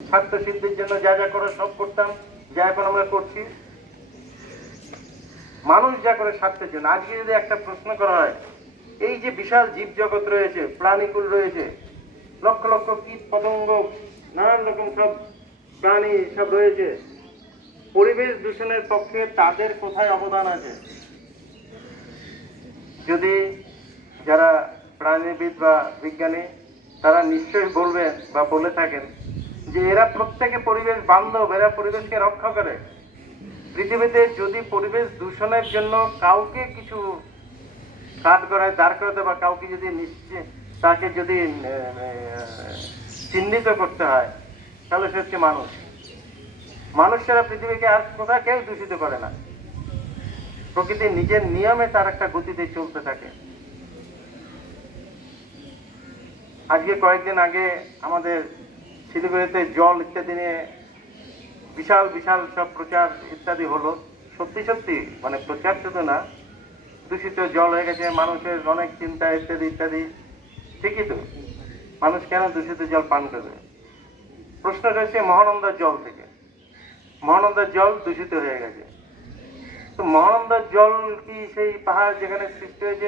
স্বার্থ সিদ্ধির জন্য যা যা করে সব করতাম, যা এখন আমরা করছি। মানুষ যা করে স্বার্থের জন্য। আজকে যদি একটা প্রশ্ন করা হয়, এই যে বিশাল জীব জগৎ রয়েছে, প্রাণীকুল রয়েছে, লক্ষ লক্ষ কীট পতঙ্গ, নানান রকম সব প্রাণী সব রয়েছে, পরিবেশ দূষণের পক্ষে তাদের কোথায় অবদান আছে? যদি যারা প্রাণীবিদ বা বিজ্ঞানী, তারা নিশ্চয়ই বলবেন বা বলে থাকেন যে এরা প্রত্যেকে পরিবেশ বান্ধব, এরা পরিবেশকে রক্ষা করে। পৃথিবীতে যদি পরিবেশ দূষণের জন্য কাউকে কিছু কাজ করায়, দাঁড় করাতে, বা কাউকে যদি তাকে যদি চিহ্নিত করতে হয়, তাহলে সে হচ্ছে মানুষ। মানুষ ছাড়া পৃথিবীকে আর কোথাও কেউ দূষিত করে না। প্রকৃতি নিজের নিয়মে তার একটা গতিতে চলতে থাকে। আজকে কয়েকদিন আগে আমাদের শিলিগুড়িতে জল ইত্যাদি নিয়ে বিশাল বিশাল সব প্রচার ইত্যাদি হলো। সত্যি সত্যি মানে প্রচার শুধু না, দূষিত জল হয়ে গেছে, মানুষের অনেক চিন্তা ইত্যাদি ইত্যাদি। ঠিকই তো, মানুষ কেন দূষিত জল পান করবে? প্রশ্নটা হচ্ছে মহানন্দার জল থেকে। মহানন্দার জল দূষিত হয়ে গেছে, তো মহানন্দার জল কি সেই পাহাড় যেখানে সৃষ্টি হয়েছে